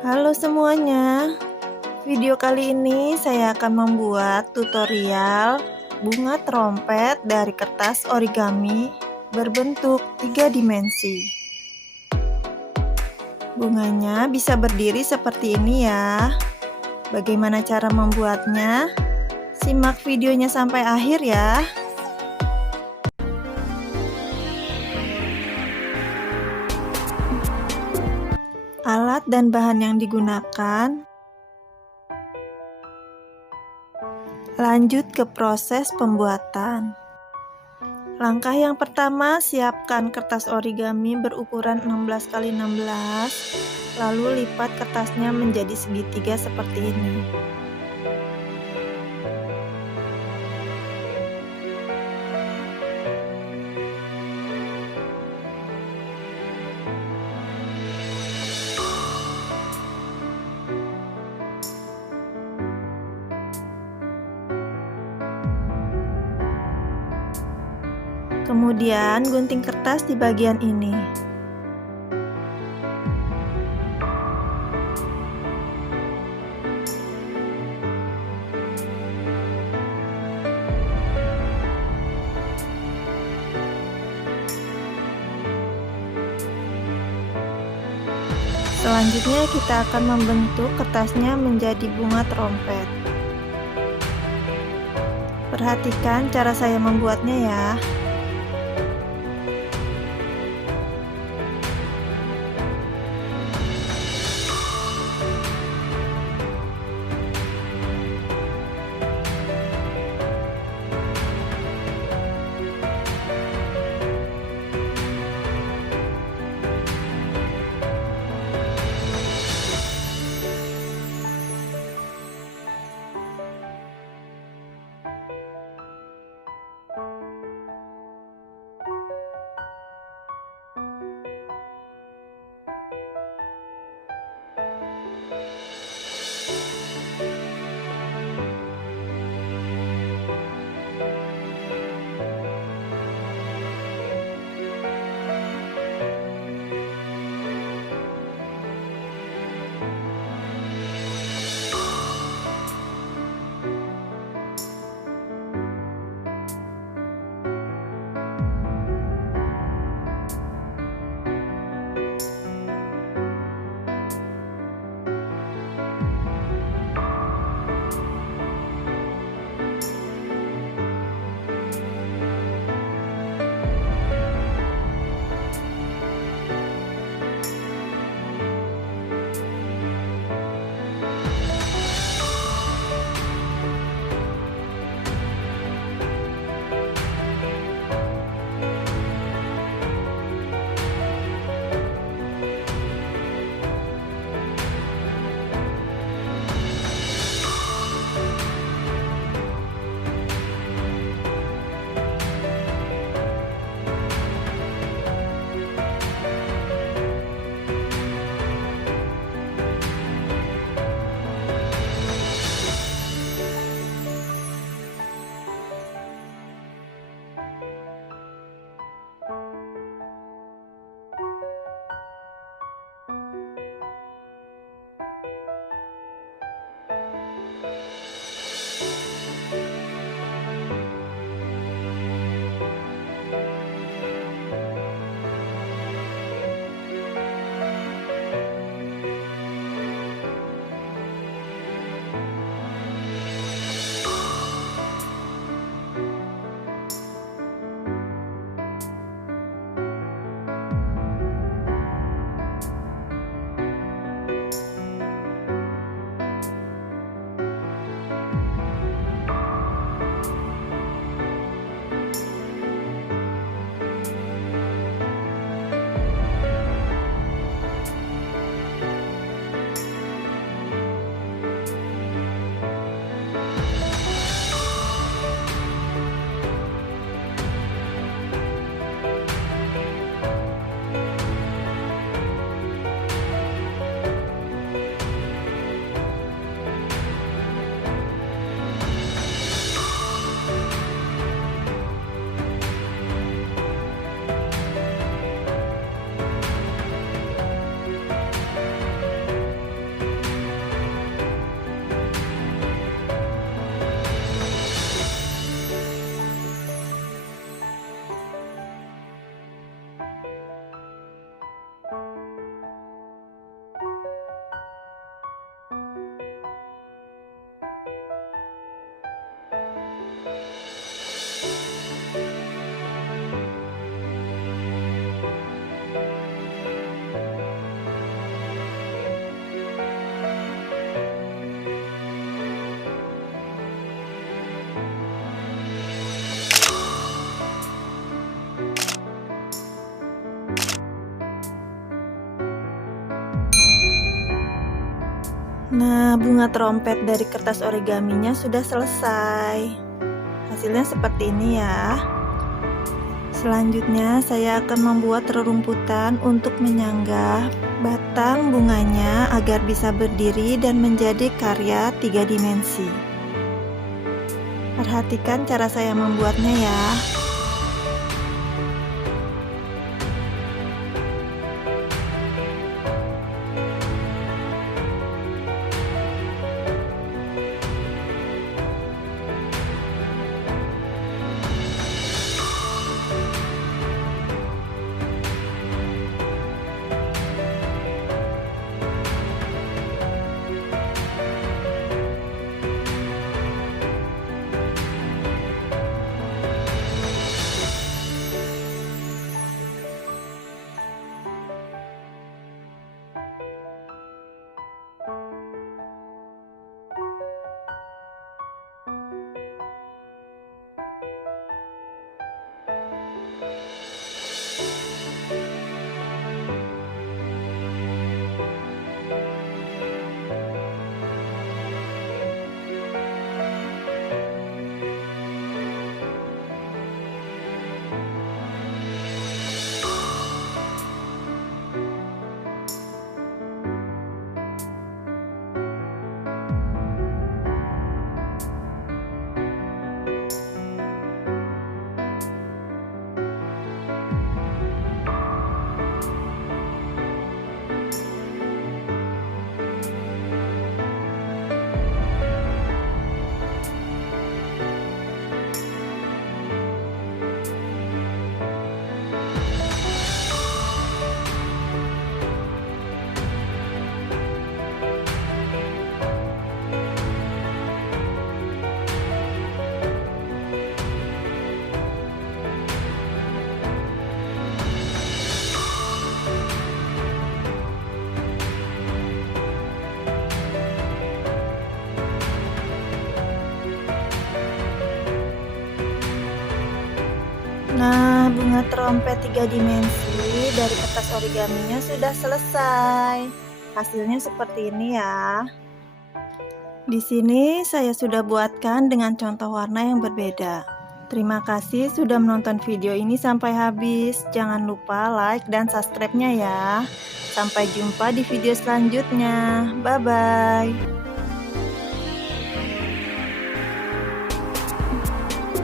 Halo semuanya, video kali ini saya akan membuat tutorial bunga trompet dari kertas origami berbentuk 3 dimensi. Bunganya bisa berdiri seperti ini ya. Bagaimana cara membuatnya? Simak videonya sampai akhir ya. Alat dan bahan yang digunakan. Lanjut ke proses pembuatan. Langkah yang pertama, siapkan kertas origami berukuran 16 x 16, lalu lipat kertasnya menjadi segitiga seperti ini. Kemudian gunting kertas di bagian ini. Selanjutnya kita akan membentuk kertasnya menjadi bunga trompet. Perhatikan cara saya membuatnya ya. Nah, bunga trompet dari kertas origaminya sudah selesai. Hasilnya seperti ini ya. Selanjutnya saya akan membuat rerumputan untuk menyanggah batang bunganya agar bisa berdiri dan menjadi karya 3 dimensi. Perhatikan cara saya membuatnya ya. Nah, bunga trompet 3 dimensi dari kertas origaminya sudah selesai. Hasilnya seperti ini ya. Di sini saya sudah buatkan dengan contoh warna yang berbeda. Terima kasih sudah menonton video ini sampai habis. Jangan lupa like dan subscribe-nya ya. Sampai jumpa di video selanjutnya. Bye-bye.